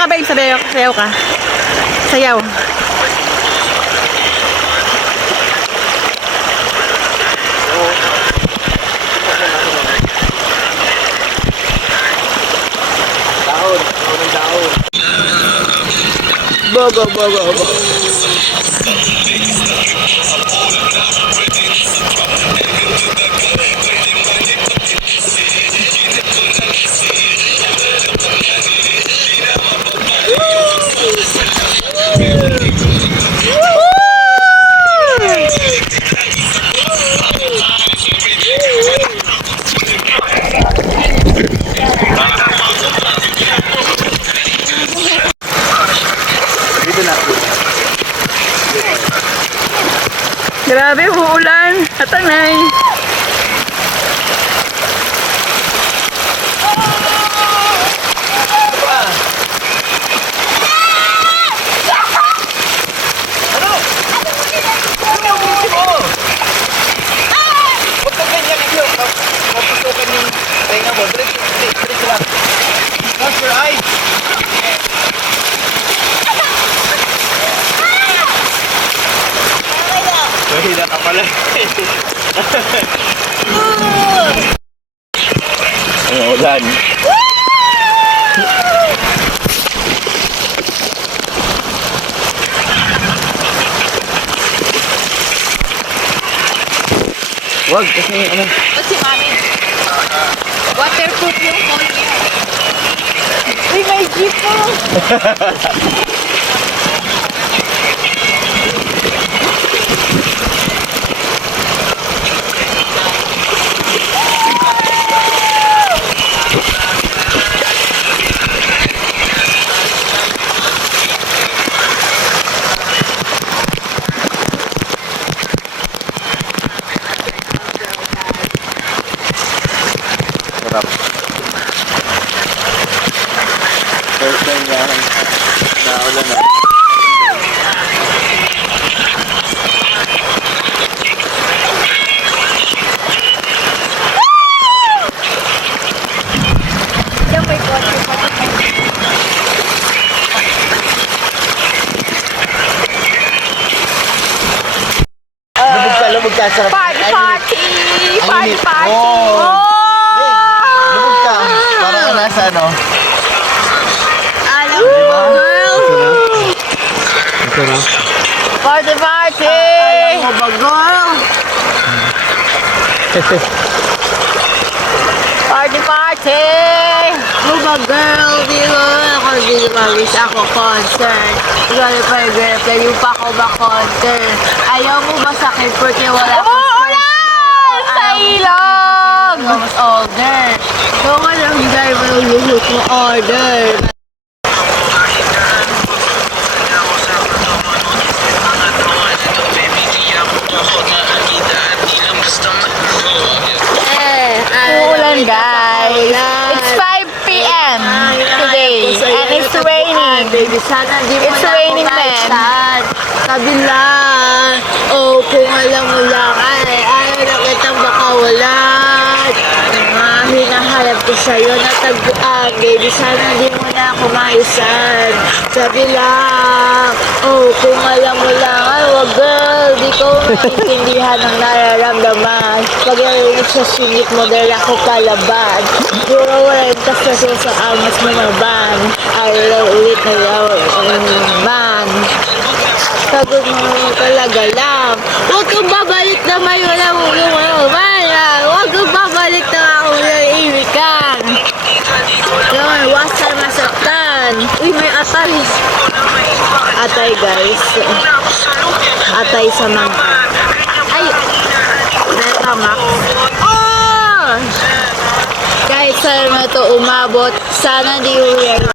ka babe, sayaw ka. Sayaw. Bago. Dito na. Grabe, uulan. Atanay. Mapusukan yung tenga mo. Diretso lang. Close your eyes. Mahina ka pala. Ano, ulan. Wag, kasi ano. Si mami. Waterproof yung phone niya. Uy, may jeep po. Sarap. First time yan. Naulan na. Diyan may kotse pa. Lubog ka. Sarap. Party! Ay, Party! oh. Lubog ka. Parang ka nasa ano. Alam mo, girl! Ito na. Party! Alam mo ba, girl? Party! Ano ba, girl? Di ba ako dito mamis ako concert? Ikaw pa yung girlfriend, yung pa ako ba concert? Ayaw mo ba sakit porque wala ka sa ilog! Mas order. So, walang dahil mo yung luhut mo order. Uulan guys. It's 5 p.m. today and it's raining. It's raining man. Sabi lang, oh, kung alam mo lang, ayaw na kitang makawalan. Mga hinahanap ko sa'yo na taguan, baby, sana di mo na ako maisan. Sabi lang, oh, kung alam mo lang, ay, wag girl, di ko maintindihan ang nararamdaman. Pag narinig sa singit mo, dahil ako kalaban. Puro wala yung tasasyo sa amas mo naman. Araw ulit na yawan man. Sagot mo talaga lang. Huwag kang babalik na may wala mong lumayaman. Huwag kang babalik na ako ng imikan. Yun, wasan masaktan. Uy, may atay. Atay, guys. Atay sa mangka. Ay! Netamak. Oh! Guys, sana na ito umabot. Sana di uwi.